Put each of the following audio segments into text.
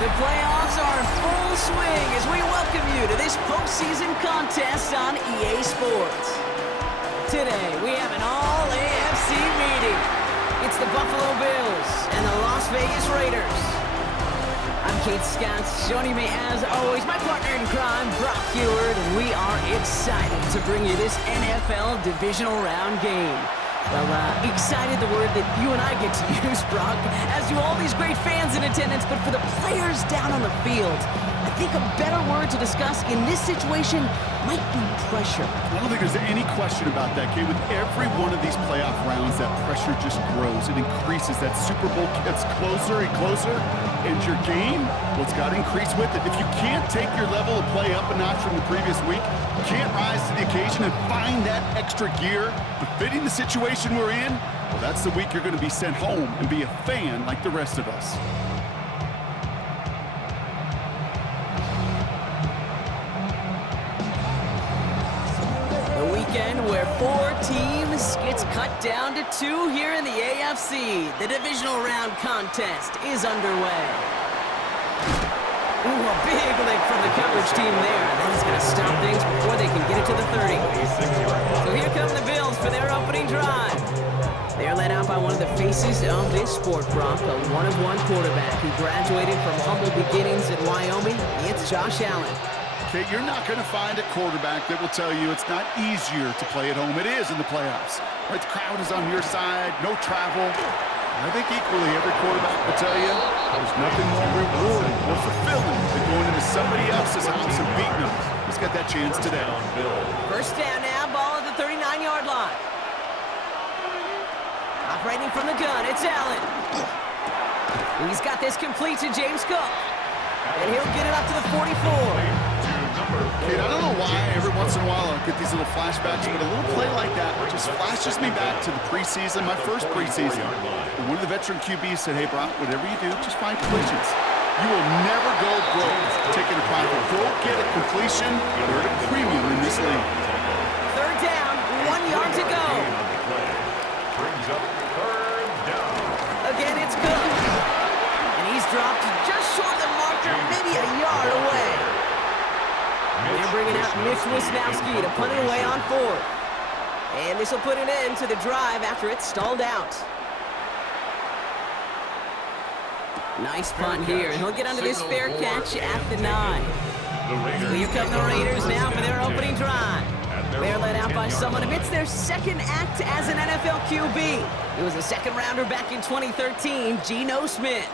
The playoffs are in full swing as we welcome you to this postseason contest on EA Sports. Today, we have an all-AFC meeting. It's the Buffalo Bills and the Las Vegas Raiders. I'm Kate Scott, joining me as always, my partner in crime, Brock Heward, and we are excited to bring you this NFL divisional round game. Well, excited, the word that you and I get to use, Brock, as do all these great fans in attendance, but for the players down on the field, I think a better word to discuss in this situation might be pressure. I don't think there's any question about that, Kate. With every one of these playoff rounds, that pressure just grows. It increases. That Super Bowl gets closer and closer, and your game, well, it's got to increase with it. If you can't take your level of play up a notch from the previous week, you can't rise to the occasion and find that extra gear befitting the situation we're in, well, that's the week you're going to be sent home and be a fan like the rest of us. The weekend where 4 teams gets cut down to 2 here in the AFC. The divisional round contest is underway. Ooh, a big lick from the coverage team there. That is going to stop things before they can get it to the 30. So here come the Bills for their opening drive. They're led out by one of the faces of this sport, Brock, a one-of-one quarterback who graduated from humble beginnings in Wyoming. It's Josh Allen. Okay, you're not going to find a quarterback that will tell you it's not easier to play at home. It is in the playoffs. Right, the crowd is on your side, no travel. I think equally every quarterback will tell you there's nothing more rewarding or fulfilling than going into somebody else's house and beating them. He's got that chance today. First down now, ball at the 39-yard line. Operating from the gun, it's Allen. He's got this complete to James Cook. And he'll get it up to the 44. Kate, I don't know why every once in a while I get these little flashbacks, but a little play like that just flashes me back to the preseason, my first preseason. And one of the veteran QBs said, hey, Brock, whatever you do, just find completions. You will never go broke taking a profit. Go get a completion. You're at a premium in this league. Third down, 1 yard to go. Again, it's Cook. And he's dropped just short of the marker, maybe a yard away. They're bringing out Mitch Wisnowski to punt it away on 4th. And this will put an end to the drive after it's stalled out. Nice punt here, and he'll get under this fair catch at the 9. Here come the Raiders now for their opening drive. They're led out by someone amidst their second act as an NFL QB. He was a second-rounder back in 2013, Geno Smith.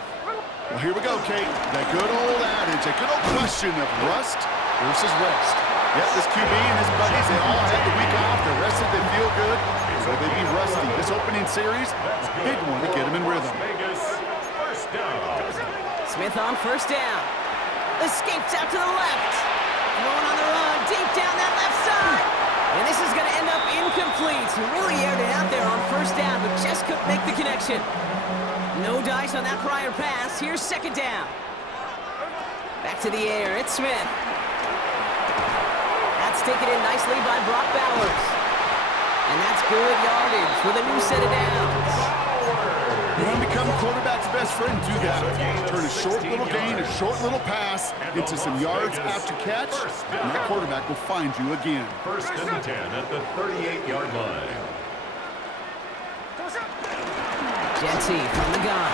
Well, here we go, Kate. That good old adage, that good old question of rust versus rest. Yep, this QB and his buddies, they all had the week off. They're rested, they feel good, so they be rusty. This opening series, a big one to get them in rhythm. Smith on first down. Escapes out to the left. Throwing on the run, deep down that left side. And this is going to end up incomplete. He really aired it out there on first down, but just couldn't make the connection. No dice on that prior pass. Here's second down. Back to the air. It's Smith. That's taken in nicely by Brock Bowers. And that's good yardage with a new set of downs. You want to become a quarterback's best friend, do that. Turn a short little gain, a short little pass into some yards after catch, and that quarterback will find you again. First and 10 at the 38-yard line. Jetty from the gun.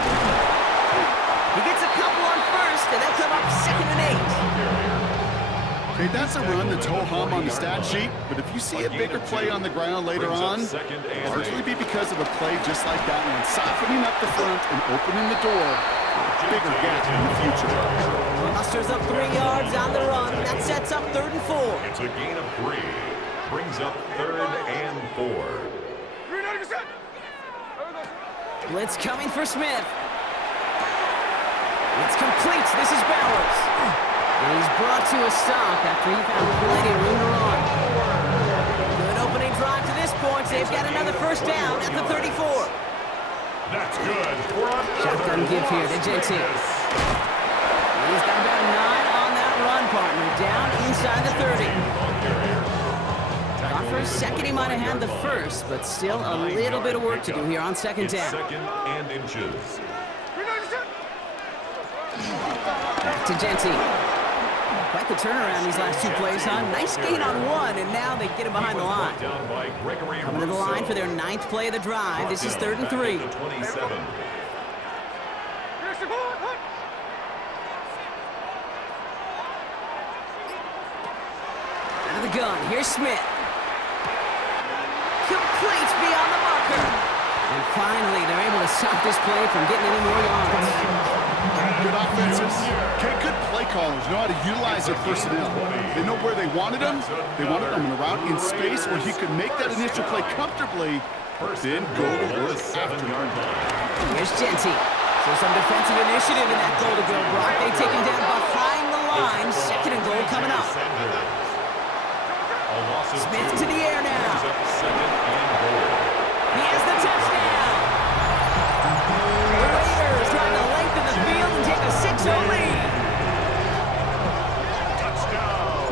He gets a couple on first, and they'll come up second and 8. Okay, that's a run that's ho-hum on the stat sheet, but if you see a bigger play on the ground later on, largely be because of a play just like that one, softening up the front and opening the door for a bigger gap in the future. Musters up 3 yards on the run. That sets up 3rd and 4. It's a gain of 3. Brings up 3rd and 4. Blitz coming for Smith. It's complete. This is Bowers. And he's brought to a stop after he found plenty of room to run. Good opening drive to this point. They've got another first down at the 34. That's good. Shotgun give here to Jetty. He's got about 9 on that run, partner. Down inside the 30. Thought for a second he might have had the first, but still a little bit of work to do here on second down. Second and inches. Back to Genty. Quite the turnaround these last two plays, huh? Nice gain on one, and now they get him behind the line. Coming to the line for their 9th play of the drive. This is 3rd and 3. Out of the gun, here's Smith. Completes beyond the marker. And finally, they're able to stop this play from getting any more yards. Good offenses. Okay, good play callers know how to utilize their personnel. They know where they wanted them. They wanted them in a route in space where he could make that initial play comfortably, then go to work after. Here's Genty. So some defensive initiative in that goal to go, Brock. They take him down behind the line. 2nd and goal coming up. Smith to the air now. He has the touchdown. The Raiders trying to lengthen the field and take a 6-0 lead.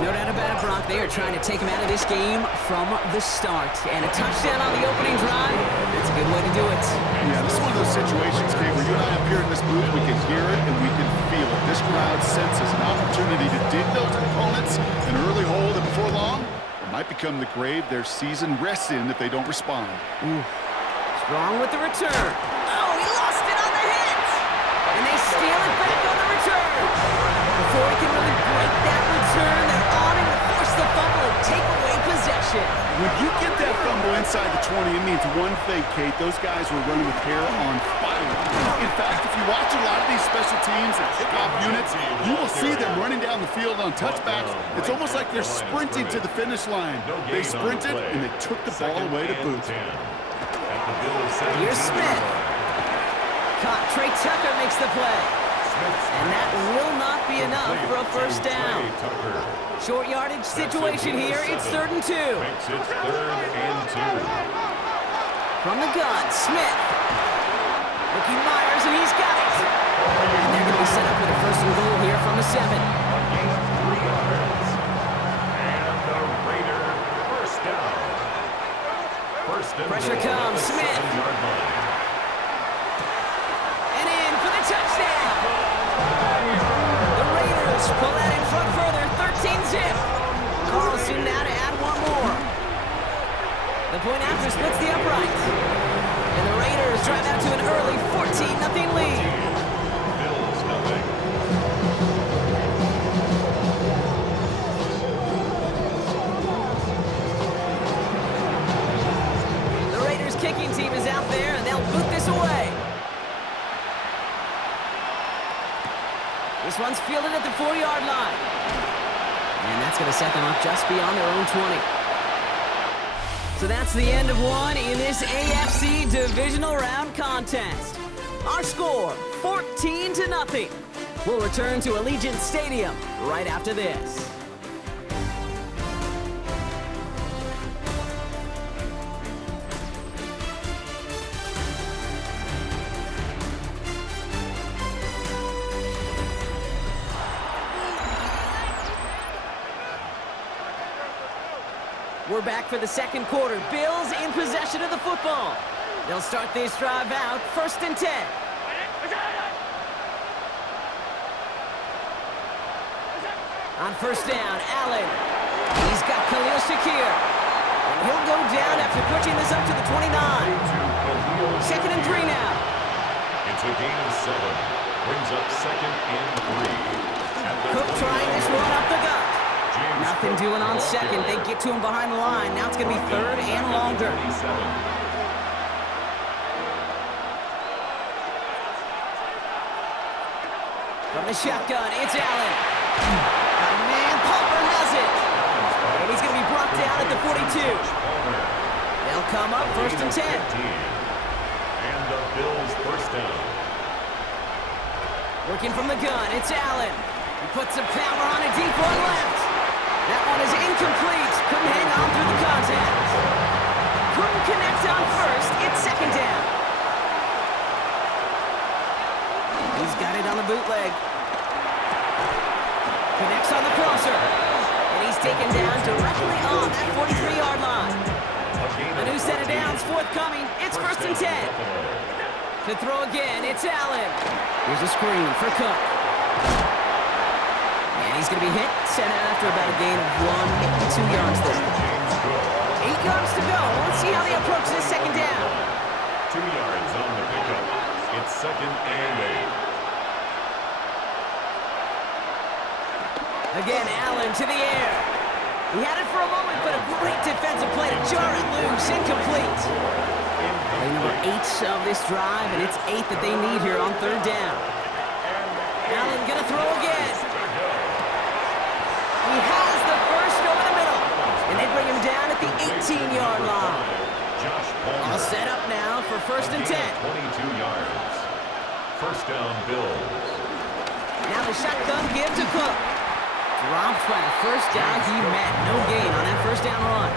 No doubt about it, Brock. They are trying to take him out of this game from the start. And a touchdown on the opening drive, that's a good way to do it. Yeah, this is one of those situations, Kate, where you and I up here in this booth, we can hear it and we can feel it. This crowd senses an opportunity to dig those opponents an early hole that before long might become the grave their season rests in if they don't respond. Strong with the return. Oh, he lost it on the hit! And they steal it back on the return. Before he can really break that return, they're on him to force the fumble and take away possession. When you get that fumble inside the 20, it means one thing, Kate. Those guys were running with hair on fire. In fact, if you watch a lot of these special teams and kickoff units, you will see them running down the field on touchbacks. It's almost like they're sprinting to the finish line. They sprinted, and they took the ball away to boot. Here's Smith. Caught. Trey Tucker makes the play. And that will not be enough for a first down. Short yardage situation here. It's 3rd and 2. From the gun, Smith. Ricky Myers, and he's got it. And they're going to be set up with a 1st and goal here from the 7. Pressure comes, Smith. And in for the touchdown. The Raiders pull that in front further, 13-zip. Carlson now to add one more. The point after splits the upright. And the Raiders drive out to an early 14-0 lead. Kicking team is out there, and they'll boot this away. This one's fielded at the 4-yard line. And that's going to set them up just beyond their own 20. So that's the end of one in this AFC Divisional Round contest. Our score, 14-0. We'll return to Allegiant Stadium right after this. We're back for the 2nd quarter. Bills in possession of the football. They'll start this drive out, 1st and 10. On 1st down, Allen. He's got Khalil Shakir. And he'll go down after pushing this up to the 29. 2nd and 3 now. It's a gain of 7. Brings up 2nd and 3. Cook trying this one up the gut. Nothing doing on 2nd. They get to him behind the line. Now it's going to be 3rd and longer. From the shotgun, it's Allen. Man, Palmer has it. And he's going to be brought down at the 42. They'll come up 1st and 10. And the Bills 1st down. Working from the gun, it's Allen. He puts some power on a deep one left. That one is incomplete. Couldn't hang on through the contact. Couldn't connect on 1st. It's 2nd down. He's got it on the bootleg. Connects on the crosser. And he's taken down directly on that 43-yard line. A new set of downs forthcoming. It's 1st and 10. To throw again, it's Allen. Here's a screen for Cook. he's going to be hit. Sent out after about a gain of 2 yards there. 8 yards to go. Let's see how they approach this second down. 2 yards on the pickup. It's 2nd and 8. Again, Allen to the air. He had it for a moment, but a great defensive play to jar it loose. Incomplete. Play number 8 of this drive, and it's 8 that they need here on 3rd down. Allen gonna throw again. He has the first over the middle, and they bring him down at the 18-yard line. All set up now for 1st and 10. 22 yards. 1st down, Bills. Now the shotgun give to Cook. Dropped by the first down he met. No gain on that 1st down run.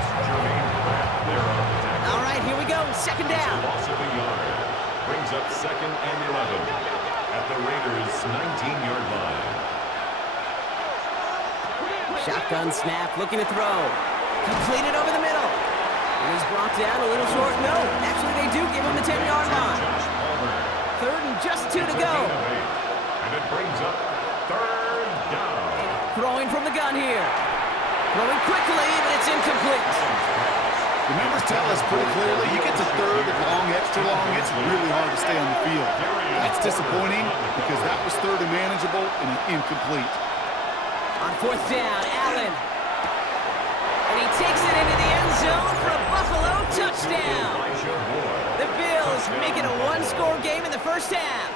All right, here we go. 2nd down. Loss of a yard. Brings up 2nd and 11 at the Raiders' 19-yard line. Shotgun snap, looking to throw. Completed over the middle. And he's brought down a little short. No, actually they do give him the 10-yard line. 3rd and just 2 to go. And it brings up 3rd down. Throwing from the gun here. Throwing quickly, but it's incomplete. The numbers tell us pretty clearly, you get to 3rd and long, extra long, it's really hard to stay on the field. That's disappointing because that was 3rd and manageable and an incomplete. On 4th down, Allen. And he takes it into the end zone for a Buffalo touchdown. The Bills make it a 1-score game in the 1st half.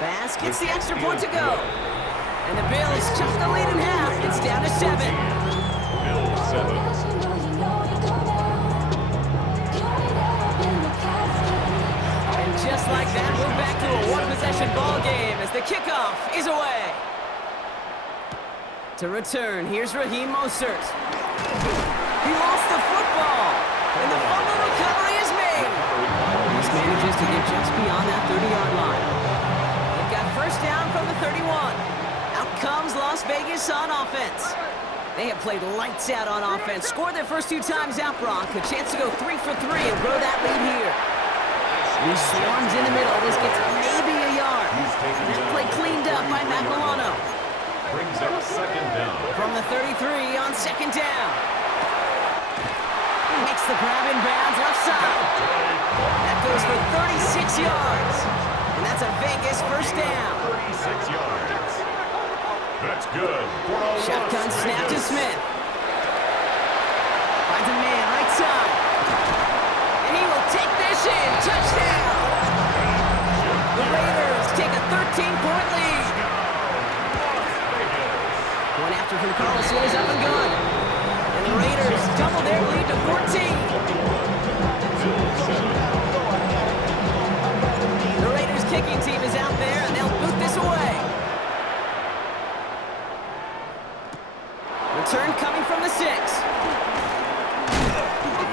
Bass gets the extra point to go. And the Bills chop the lead in half. It's down to 7. Bills 7. And just like that, we're back to a 1-possession ball game as the kickoff is away. To return, here's Raheem Mostert. He lost the football, and the fumble recovery is made. This manages to get just beyond that 30-yard line. They've got 1st down from the 31. Out comes Las Vegas on offense. They have played lights out on offense. Scored their first 2 times out, Brock. A chance to go 3 for 3 and grow that lead here. He swarms in the middle. This gets maybe a yard. That play cleaned up by Matt Milano. Brings up 2nd down. From the 33 on 2nd down. Makes the grab in bounds left side. That goes for 36 yards. And that's a Vegas 1st down. 36 yards. That's good. Shotgun snap to Smith. Finds a man right side. And he will take this in. Touchdown! The Raiders take a 13-point lead. One after from Carlson is up and good. And the Raiders double their lead to 14. The Raiders kicking team is out there, and they'll boot this away. Return coming from the 6.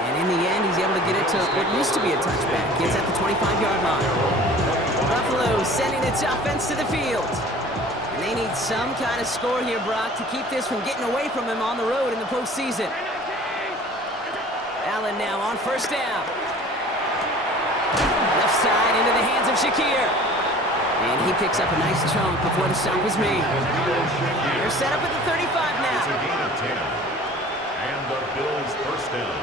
And in the end, he's able to get it to what used to be a touchback. Gets at the 25-yard line. Buffalo sending its offense to the field. And they need some kind of score here, Brock, to keep this from getting away from him on the road in the postseason. Allen now on 1st down. Left side into the hands of Shakir. And he picks up a nice chunk before the stop is made. They're set up at the 35 now. It's a gain of 10. And the Bills 1st down.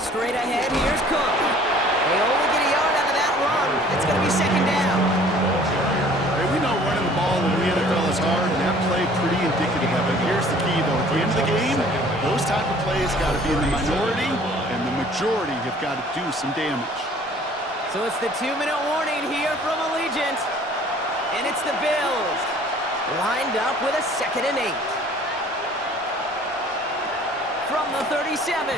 Straight ahead, here's Cook. They only get a yard out of that run. It's going to be 2nd down. Hey, we know running the ball in the NFL is hard, and that play pretty indicative of it. Here's the key, though. At the end of the game, those type of plays got to be in the minority, and the majority have got to do some damage. So it's the 2-minute warning here from Allegiant. And it's the Bills. Lined up with a 2nd and 8. From the 37.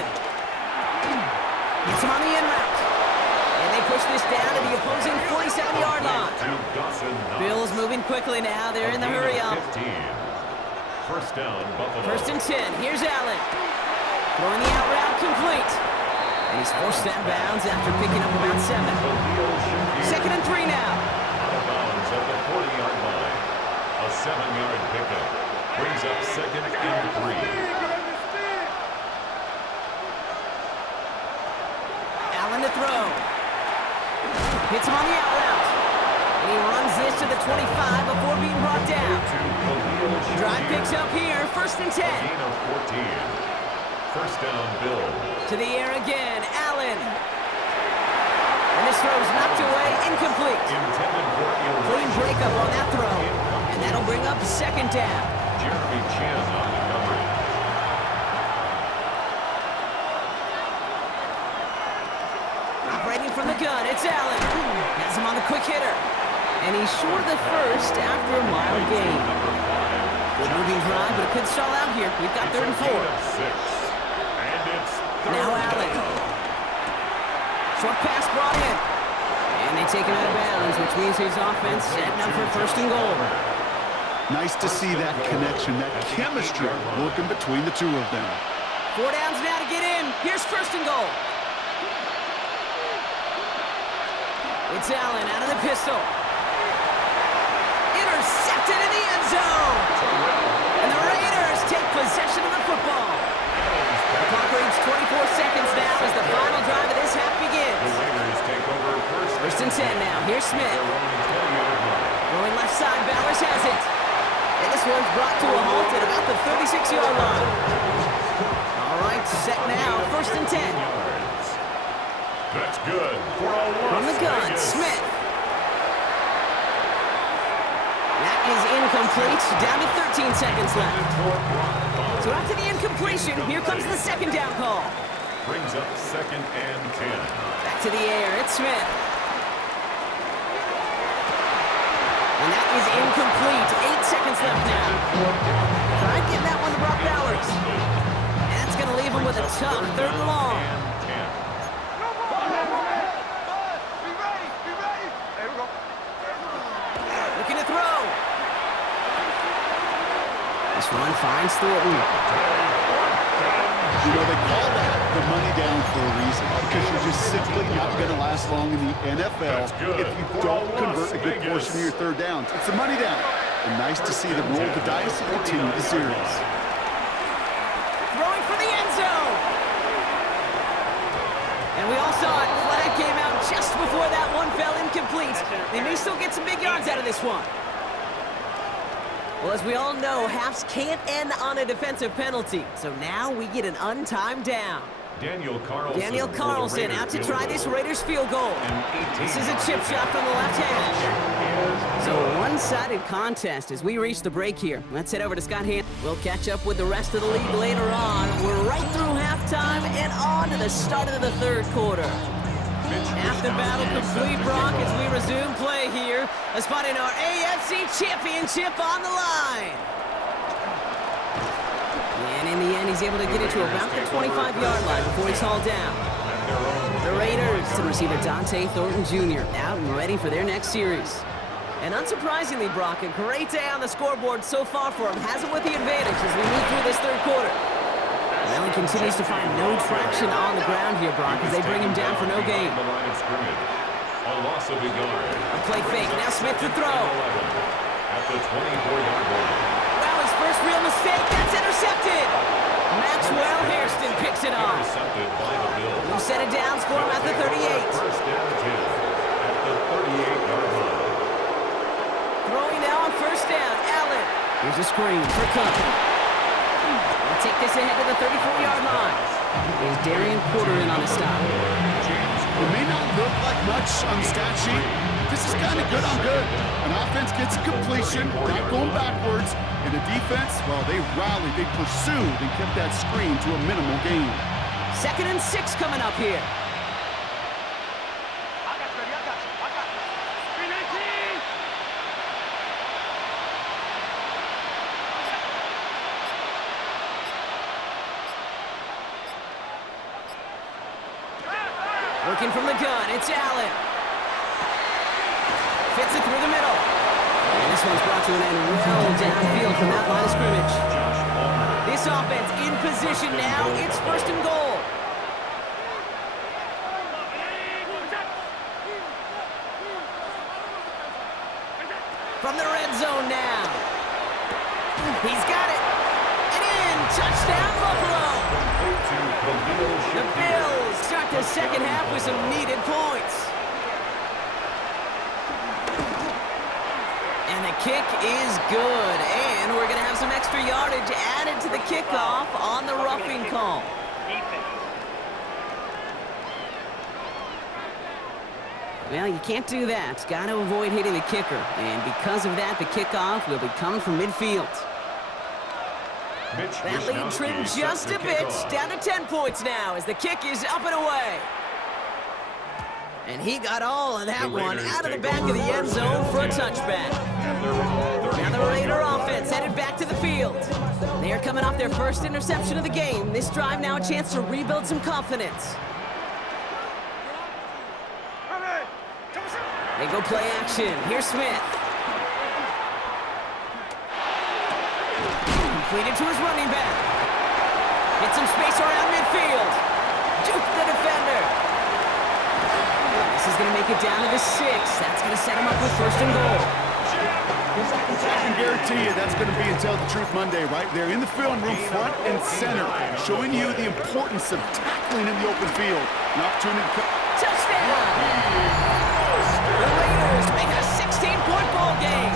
Gets him on the in route. And they push this down to the opposing 47-yard line. Bills moving quickly now. They're in the hurry up. 1st down, Buffalo. 1st and 10. Here's Allen. Throwing the out route complete. And he's forced that bounds after picking up about 7. 2nd and 3 now. Out of bounds at the 40-yard line. A 7-yard pickup. Brings up 2nd and 3. Allen to throw. Hits him on the out route. And he runs this to the 25 before being brought down. Drive picks up here, 1st and 10. Gain of 14. First down, Bills. To the air again, Allen. And this throw's knocked away, incomplete. Intended for Clean breakup on that throw. And that'll bring up 2nd down. Jeremy Chin on the coverage. Operating from the gun, it's Allen. Has him on the quick hitter. And he's short of the first after a mild gain. Good moving drive, but it could stall out here. We've got 3rd and 4. And it's Now Allen. Short pass brought in. And they take him out of bounds, which means his offense setting up for 1st and goal. Nice to see that connection, that chemistry working between the two of them. 4 downs now to get in. Here's 1st and goal. It's Allen out of the pistol. Intercepted in the end zone. And the Raiders take possession of the football. The clock reads 24 seconds now as the final drive of this half begins. the Raiders take over 1st and 10 now. Here's Smith. Going left side, Bowers has it. And this one's brought to a halt at about the 36-yard line. All right, set now, 1st and 10. That's good for a From the gun, Smith. That is incomplete. Down to 13 seconds left. So after the incompletion, here comes the 2nd down call. Brings up 2nd and 10. Back to the air, it's Smith. And that is incomplete. 8 seconds left now. Try and get that one to Brock Bowers. And that's going to leave him with a tough 3rd and long. Looking to throw. This one finds Thornton. You know, they call that the money down for a reason, because you're just simply not going to last long in the NFL if you don't convert a good portion of your 3rd downs. It's the money down. And nice to see them roll the dice and continue the series. Throwing for the end zone. And we all saw it. Flag came out just before that one fell incomplete. They may still get some big yards out of this one. Well, as we all know, halves can't end on a defensive penalty. So now we get an untimed down. Daniel Carlson out to try this Raiders field goal. This is a chip shot from the left hand. So a one-sided contest as we reach the break here. Let's head over to Scott Hand. We'll catch up with the rest of the league later on. We're right through halftime and on to the start of the 3rd quarter. After battle complete, Brock, as we resume play here, a spot in our AFC Championship on the line. And in the end, he's able to get it to about the 25-yard line before he's hauled down. The Raiders and receiver Dante Thornton Jr. out and ready for their next series. And unsurprisingly, Brock, a great day on the scoreboard so far for him. Has it with the advantage as we move through this 3rd quarter. Well, he continues to find no traction on the ground here, Brock, as they bring him down for no gain. A loss of a yard. A play fake. Now Smith to throw. At the 24-yard line. Wow, his first real mistake. That's intercepted. Maxwell Hairston picks it off. Intercepted by the Bills. New set of downs for him at the 38. First down 10 at the 38-yard line. Throwing now on 1st down. Allen. Here's a screen for Cook. We'll take this ahead to the 34-yard line. Here's Darian Porter in on a stop. It may not look like much on the stat sheet. This is kind of good on good. An offense gets completion, not going backwards. And the defense, well, they rallied, they pursued, and kept that screen to a minimal gain. 2nd and 6 coming up here. Working from the gun, it's Allen. Fits it through the middle. And this one's brought to an end well downfield from that line of scrimmage. This offense in position now. It's 1st and goal. From the red zone now. He's got it. And in. Touchdown, Buffalo. The Bills start the 2nd half with some needed points. kick is good, and we're going to have some extra yardage added to the kickoff on the roughing call. Well, you can't do that. Got to avoid hitting the kicker, and because of that, the kickoff will be coming from midfield. That lead trimmed just a bit, down to 10 points now as the kick is up and away. And he got all of that one out of the back of the end zone for a touchback. Now the Raider offense headed back to the field. They are coming off their first interception of the game. This drive now a chance to rebuild some confidence. They go play action. Here's Smith. Completed to his running back. Hit some space around midfield. Juke the defender. This is going to make it down to the 6. That's going to set him up with first and goal. I can guarantee you that's going to be Tell the Truth Monday right there in the film room, front and center, showing you the importance of tackling in the open field. An opportunity to Touchdown! The Raiders make it a 16-point ball game.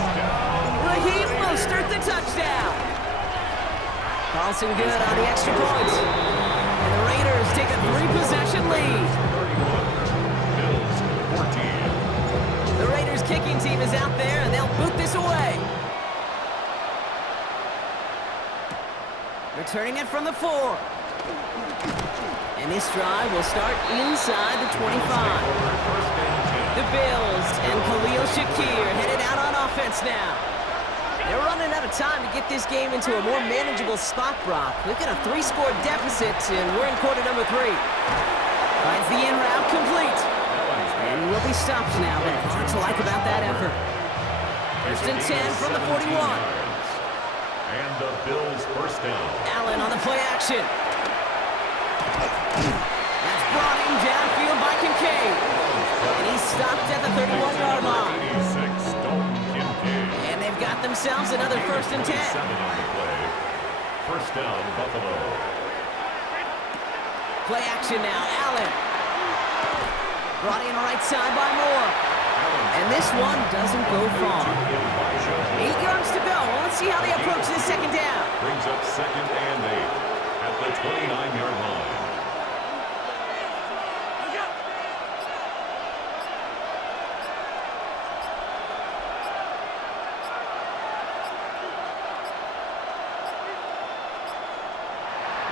Raheem Mostert the touchdown. Carlson good on the extra point. And the Raiders take a 3-possession lead. The Raiders kicking team is out there, and they'll boot this away. Returning it from the 4. And this drive will start inside the 25. The Bills and Khalil Shakir headed out on offense now. They're running out of time to get this game into a more manageable spot, Brock. We've got a 3-score deficit, and we're in quarter number 3. Finds the in route complete. And he will be stopped now, but hard to like about that effort. First and 10 from the 41. And the Bills first down. Allen on the play action. That's brought him downfield by Kincaid. And he's stopped at the 31-yard line. And they've got themselves another first and 10. First down, Buffalo. Play action now, Allen. Brought in right side by Moore. And this one doesn't go far. 8 yards to go. Well, let's see how they approach this second down. Brings up second and 8 at the 29-yard line.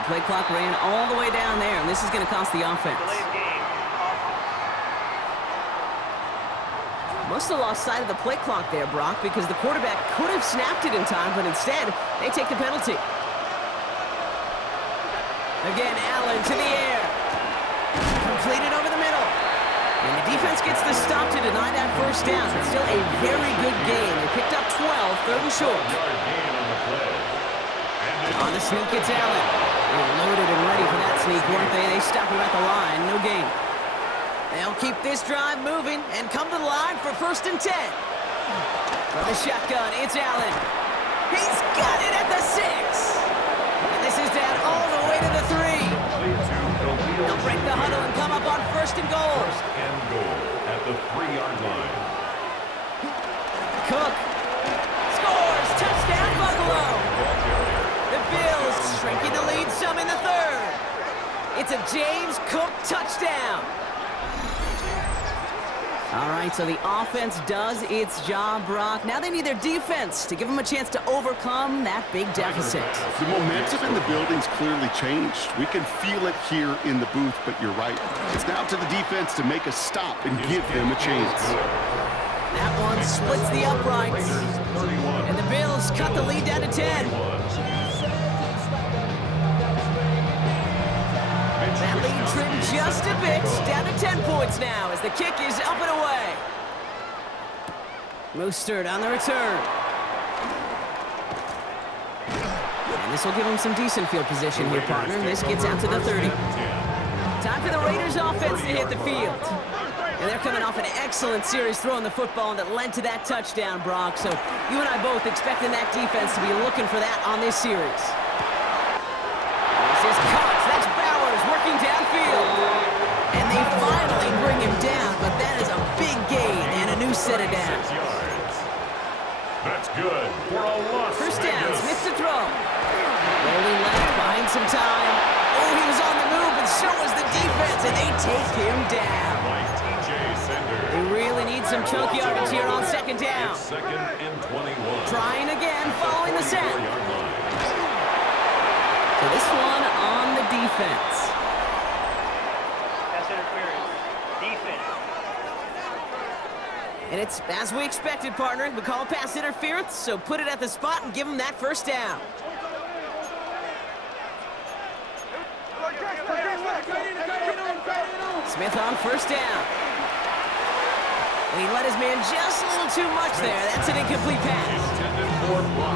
Play clock ran all the way down there, and this is going to cost the offense. Must have lost sight of the play clock there, Brock, because the quarterback could have snapped it in time, but instead, they take the penalty. Again, Allen to the air. Completed over the middle. And the defense gets the stop to deny that first down. It's still a very good game. They picked up 12, third and short. On the sneak, it's Allen. They were loaded and ready for that sneak, weren't they? They stop him at the line. No gain. They'll keep this drive moving and come to the line for first and 10. From the shotgun, it's Allen. He's got it at the 6. And this is down all the way to the 3. They'll break the huddle and come up on first and goal. First and goal at the 3-yard line. Cook scores. Touchdown, Buffalo. The Bills shrinking the lead some in the 3rd. It's a James Cook touchdown. All right, so the offense does its job, Brock. Now they need their defense to give them a chance to overcome that big deficit. The momentum in the building's clearly changed. We can feel it here in the booth, but you're right. It's now to the defense to make a stop and give them a chance. That one splits the uprights. And the Bills cut the lead down to 10. That lead trimmed just a bit, down to 10 points now as the kick is up and away. Mostert on the return. And this will give him some decent field position here, partner. This gets out to the 30. Time for the Raiders offense to hit the field. And they're coming off an excellent series throwing the football that led to that touchdown, Brock. So you and I both expecting that defense to be looking for that on this series. This is Cox. That's Bowers working downfield. And they finally bring him down, but that is a big gain and a new set of downs. That's gain some time. Oh, he was on the move, and so was the defense, and they take him down. They really need some chunk yardage here on second down. It's second and 21. Trying again, following the sack. So this one on the defense. Pass interference. Defense. And it's as we expected, partner. We call pass interference, so put it at the spot and give them that first down. Smith on first down. He let his man just a little too much there. That's an incomplete pass.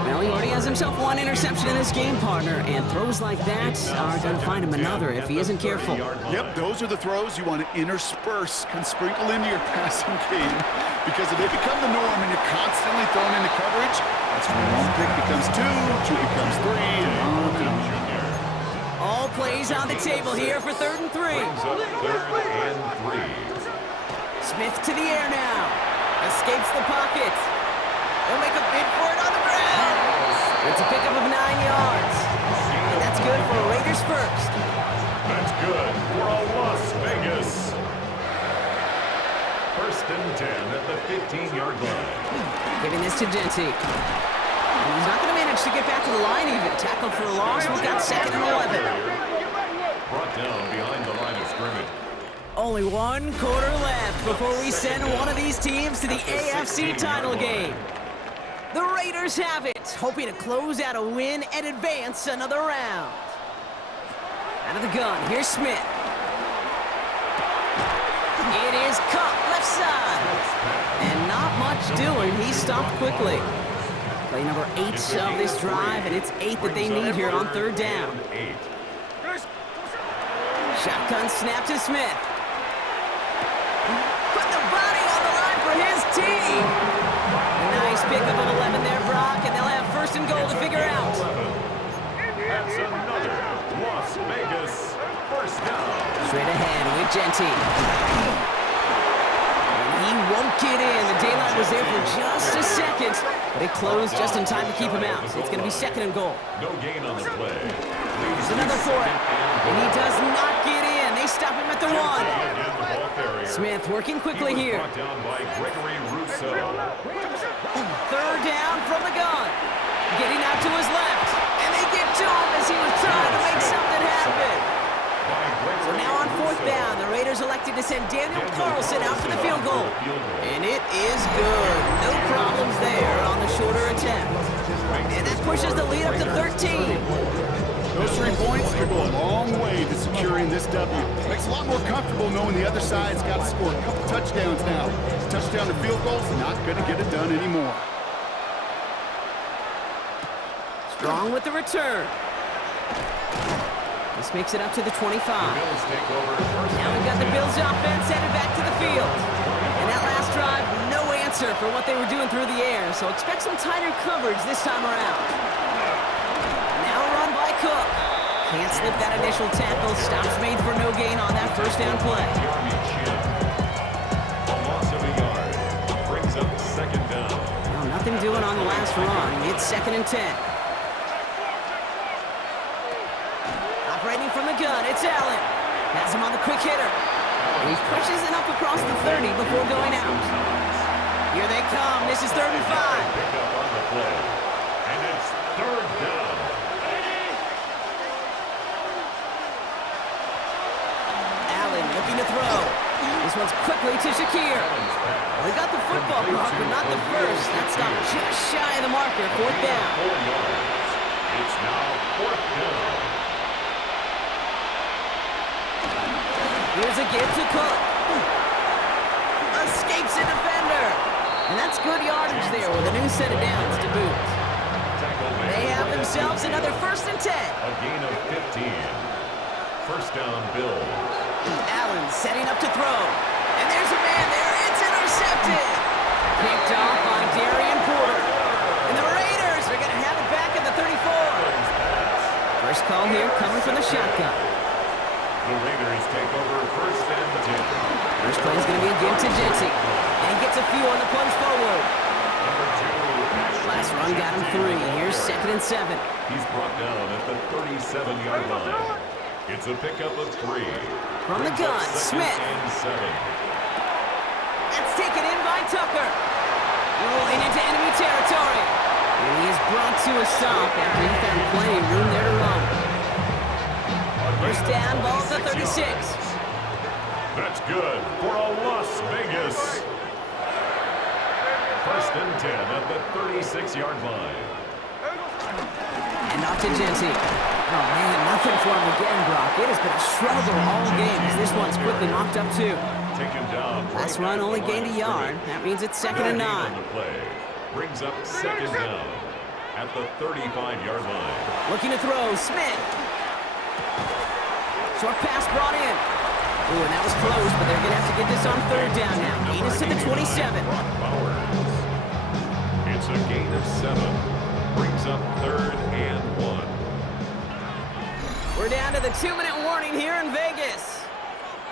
Well, he already has himself one interception in this game, partner, and throws like that are going to find him another if he isn't careful. Yep, those are the throws you want to intersperse and sprinkle into your passing game, because if they become the norm and you're constantly thrown into coverage, that's when one pick becomes two, two becomes three, and on and on. All plays on the table here for 3rd and 3. Third and 3. Smith to the air now. Escapes the pocket. They'll make a bid for it on the ground. It's a pickup of 9 yards. And that's good for Raiders first. That's good for a Las Vegas. First and 10 at the 15-yard line. Giving this to Genty. And he's not going to manage to get back to the line even. Tackled for a loss. We've got 2nd and 11. Brought down behind the line of scrimmage. Only 1 quarter left before we send one of these teams to the AFC title game. The Raiders have it, hoping to close out a win and advance another round. Out of the gun, here's Smith. It is cut left side. And not much doing. He stopped quickly. Play number 8 of this drive, and it's 8 that they need here on 3rd down. Shotgun snap to Smith. Put the body on the line for his team. A nice pickup of 11 there, Brock, and they'll have 1st and goal to figure out. That's another Las Vegas first down. Straight ahead with Genty. And he won't get in. The daylight was there for just a second, but it closed just in time to keep him out. So it's going to be 2nd and goal. No gain on the play. There's another for it. And he does not get in. They stop him at the 1. Smith working quickly here. Brought down by Gregory Rousseau. 3rd down from the gun. Getting out to his left. And they get to him as he was trying to make something happen. So now on 4th down, the Raiders elected to send Daniel Carlson out for the field goal. And it is good. No problems there on the shorter attempt. And that pushes the lead up to 13. Those 3 points could go a long way to securing this W. Makes it a lot more comfortable knowing the other side's got to score a couple touchdowns now. Touchdown to field goals, not going to get it done anymore. Strong with the return. This makes it up to the 25. Now we've got the Bills offense headed back to the field. And that last drive, no answer for what they were doing through the air, so expect some tighter coverage this time around. Now run by Cook. Can't slip that initial tackle. Stops made for no gain on that 1st down play. A loss of a yard. Brings up 2nd down. Well, nothing doing on the last run. It's 2nd and 10. Operating from the gun, it's Allen. Has him on the quick hitter. He pushes it up across the 30 before going out. Here they come. This is 3rd and 5. Pick up on the play. And it's 3rd down. Allen looking to throw. This one's quickly to Shakir. They got the football, Brock, but not the first. That stopped just shy of the marker. 4th down. 4 yards. It's now 4th down. Here's a give to Cook. Escapes a defender. And that's good yardage there with a new set of downs to boot. They have themselves another 1st and 10. A gain of 15. 1st down, Bill. Allen setting up to throw. And there's a man there. It's intercepted. Picked off by Darian Porter. And the Raiders are going to have it back at the 34. First call here coming from the shotgun. The Raiders take over 1st and 10. First play is going to be a give to Genty. And he gets a few on the plunge forward. Number 2, Last run got him 3. Here's 2nd and 7. He's brought down at the 37-yard line. It's a pickup of 3. From the gun, Smith. And 7. That's taken in by Tucker. Rolling into enemy territory. And he is brought to a stop after he found plenty of room there to run. First down, ball at the 36. That's good for a Las Vegas. First and 10 at the 36-yard line. And off to Genty. Oh, man, nothing for him again, Brock. It has been a struggle all game as this one's quickly knocked up, too. Take him down. Last run only gained a yard. That means it's 2nd and 9. On the play. Brings up 2nd down at the 35-yard line. Looking to throw, Smith. Short pass brought in. Ooh, and that was close, but they're going to have to get this on 3rd down now. Gain is to the 27. It's a gain of 7. Brings up 3rd and 1. We're down to the 2-minute warning here in Vegas.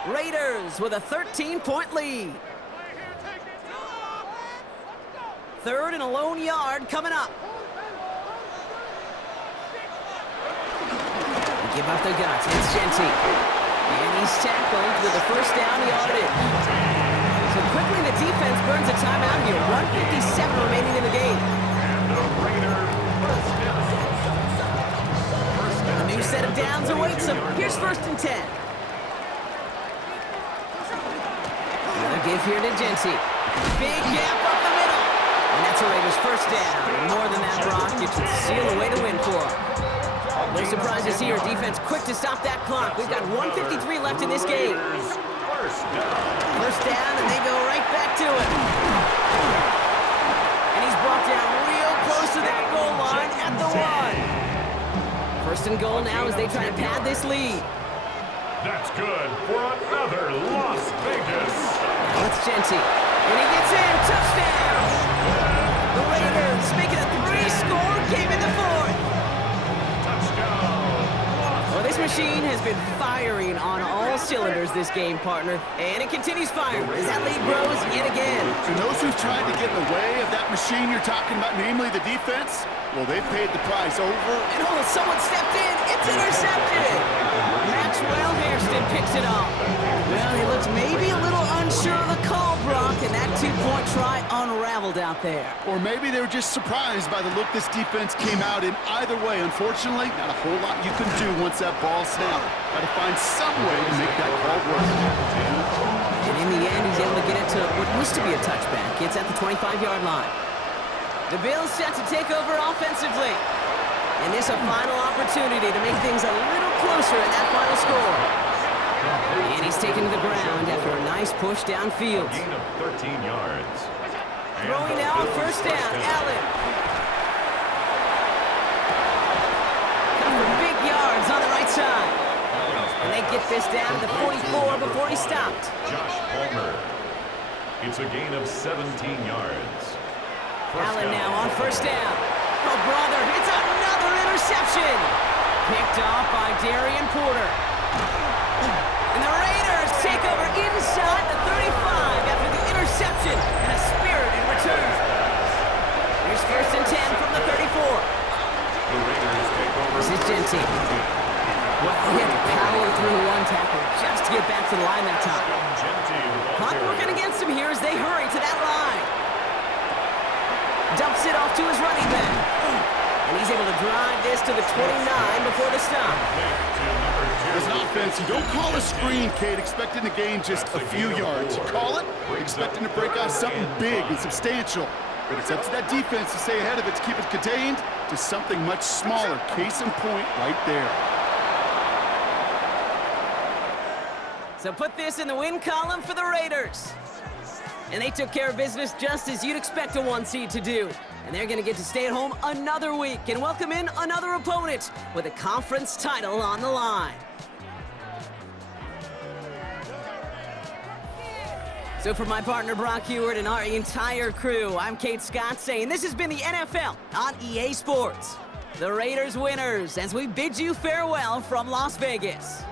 Raiders with a 13-point lead. 3rd and a lone yard coming up. They give up the guts. It's Genty. And he's tackled with the first down he audited. So quickly the defense burns a timeout here. 1:57 remaining in the game. And the Raiders first down. A new set of downs awaits them. Here's 1st and 10. Another give here to Genty. Big gap up the middle. And that's a Raiders first down. And more than that, Brock, it should seal a way to win for them. No surprises here. Defense quick to stop that clock. We've got 1:53 left in this game. First down, and they go right back to it. And he's brought down real close to that goal line at the 1. First and goal now as they try to pad this lead. That's good for another Las Vegas. Now it's Genty. And he gets in. Touchdown. The Raiders make it a 3-score game in the 4th. Well, this machine has been firing on all cylinders this game, partner. And it continues firing as that lead grows yet again. And those who've tried to get in the way of that machine you're talking about, namely the defense, well, they paid the price over. And oh, someone stepped in. It's intercepted. Maxwell Hairston picks it up. Well, he looks maybe a little unsure of the call, Brock, and that 2-point try unraveled out there. Or maybe they were just surprised by the look this defense came out in. Either way, unfortunately, not a whole lot you can do once that ball snapped. Got to find some way to make that call work. And in the end, he's able to get it to what used to be a touchback. It's at the 25-yard line. The Bills set to take over offensively. And this a final opportunity to make things a little closer in that final score. And he's taken to the ground after a nice push downfield. Gain of 13 yards. Throwing now on first down, Allen. Come for big yards on the right side. And they get this down to the 44 before he stopped. Josh Palmer. It's a gain of 17 yards. Allen now on first down. Oh, brother, it's another interception. Picked off by Darian Porter. And the Raiders take over inside the 35 after the interception and a spirited return. Here's 1st and 10 from the 34. The Raiders take over. This is Genty. Well, he had to power through one tackle just to get back to the line that time. Clock working against him here as they hurry to that line. Dumps it off to his running back. And he's able to drive this to the 29 before the stop. As an offense, you don't call a screen, Kate, expecting to gain just a few yards. You call it, expecting to break out something big and substantial. But it's up to that defense to stay ahead of it, to keep it contained to something much smaller. Case in point right there. So put this in the win column for the Raiders. And they took care of business just as you'd expect a 1 seed to do. And they're going to get to stay at home another week and welcome in another opponent with a conference title on the line. So for my partner Brock Heward and our entire crew, I'm Kate Scott saying this has been the NFL on EA Sports. The Raiders winners as we bid you farewell from Las Vegas.